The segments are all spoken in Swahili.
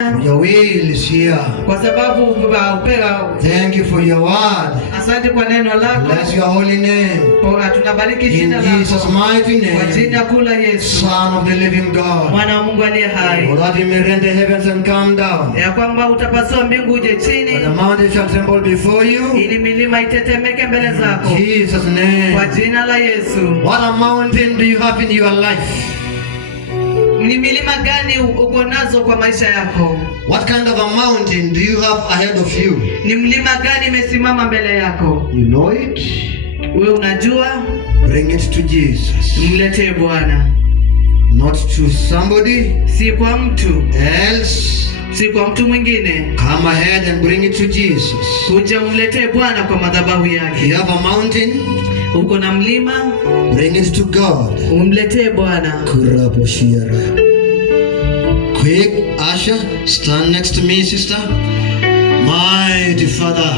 Your will is here. Kwa sababu upega. Thank you for your word. Asante kwa neno lako. Bless your holy name. Tunabariki jina lako. In Jesus mighty name. Kwa jina kuu la Yesu. Son of the living God. Mwana wa Mungu aliye hai. For that you may rend the heavens and come down. Ya kwamba utapasua mbingu uje chini. And the mountains shall tremble before you. Ili milima itetemeke mbele zako. In Jesus name. Kwa jina la Yesu. What a mountain do you have in your life? Ni milima gani uko nazo kwa maisha yako? What kind of a mountain do you have ahead of you? Ni mlima gani imesimama mbele yako? You know it? Wewe unajua? Bring it to Jesus. Mletee Bwana. Not to somebody. Si kwa mtu else. Si kwa mtu mwingine. Come ahead and bring it to Jesus. Kuja umletee Bwana kwa madhabahu yake. You have a mountain. Uko na mlima. Bring it to God. Umletee Bwana. Quick, Asha, stand next to me, sister. Mighty Father,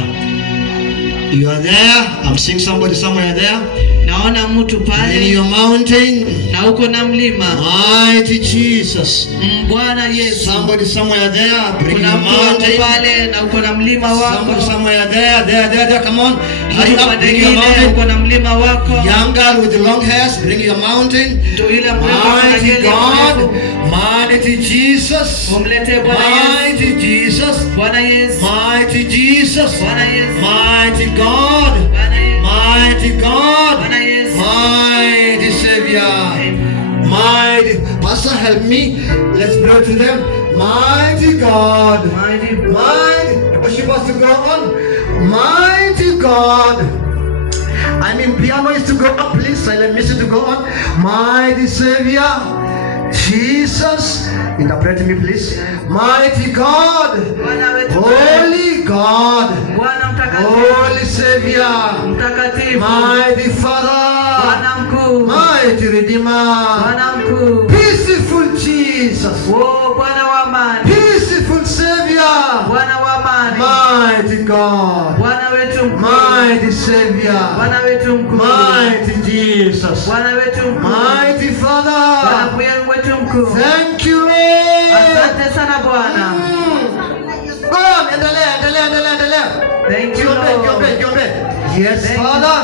you are there. I'm seeing somebody somewhere there. Naona mtu pale. In your mountain. Na uko na mlima. Mighty Jesus. Bwana Yesu. Somebody somewhere there. Bring your mountain. Pale na uko na mlima wako. Somebody somewhere there. There. Come on. Hurry up. Bring your mountain. Uko na mlima wako. Young girl with the long hairs. Bring your mountain. Mighty God. Mighty Jesus. Umlete Bwana Yesu. Mighty Jesus. Bwana Yesu. Mighty Jesus. Bwana Yesu. Mighty God. Mighty God. Mighty Savior. Mighty Pastor, help me. Let's pray to them. Mighty God. Mighty. She wants to go on. Mighty God. I mean, piano is to go on. Please, silent music to go on. Mighty Savior. Jesus. Interpret me, please. Mighty God. Holy God. Holy Savior. Mighty Father. Mighty Redeemer. Peaceful Jesus. Peaceful Savior. Mighty God. Mighty Savior. Mighty Jesus. Mighty Father. Thank you, Lord. Asante sana Bwana. Endelea. Thank you, Lord. Yes, Father.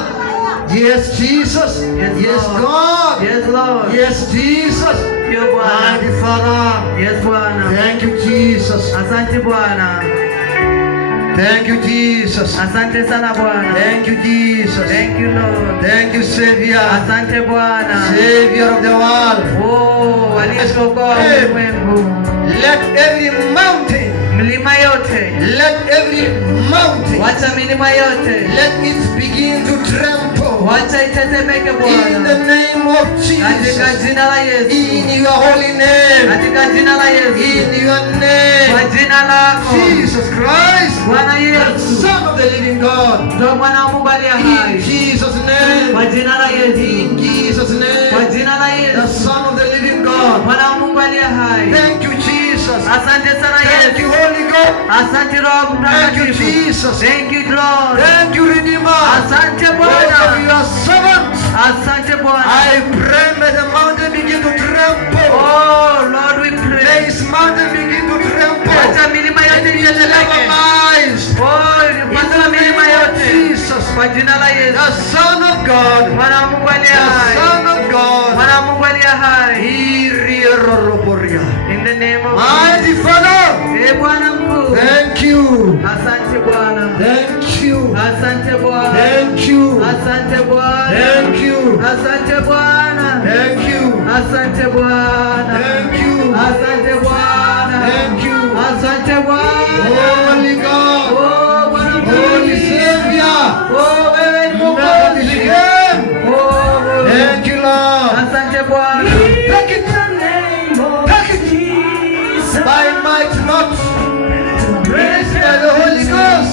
Yes, Jesus. Yes, God. Yes, Lord. Yes, Jesus. Mighty Father. Yes, Bwana. Thank you, Jesus. Asante Bwana. Thank you, Jesus. Asante sana Bwana. Thank you, Jesus. Thank you, Lord. Thank you, Savior. Asante Bwana. Savior of the world. Oh, aliyeokoa ulimwengu. Let every mountain. Milima yote. Let every mountain. Wacha milima yote. Let it begin to tremble. Wacha itetemeke Bwana. In the name of Jesus. Katika jina la Yesu. In your holy name. Katika jina la Yesu. In your name. Kwa jina lako. Jesus Christ. Bwana Yesu. Son of the living God. Ndio mwana wa Mungu aliye hai. In Jesus name. Kwa jina la Yesu. In Jesus name. Kwa jina la Yesu. The Son of the living God. Mwana wa Mungu aliye hai. Thank you, Jesus. Asante sana Yesu. Thank you, Holy God. Asante Roho Mtakatifu. Thank you, Jesus. Thank you, Lord. Thank you, Redeemer. Asante Lord Bwana. of your servants. Asante Bwana. I pray may the mountain begin to tremble. Oh Lord, we pray. May his mountain begin to tremble. Acha milima yote itetemeke. Oh, nipasa milima yote. Jesus. Kwa jina la Yesu. The Son of God. Mwana wa Mungu aliye hai. The Son of God. Mwana wa Mungu aliye hai. In the name of Mighty Father. Bwana mkuu. Thank you. Asante Bwana. Thank you. Asante Bwana. Thank you. Asante Bwana. Thank you. Asante Bwana. Thank you. Asante Bwana. Thank you. Asante Bwana. Thank you. Asante Bwana. Holy God. Oh Bwana Holy Savior. Oh wewe ni Mwokozi. Oh thank you Lord. Asante Bwana. Take it. By might not. Praise by the Holy Ghost.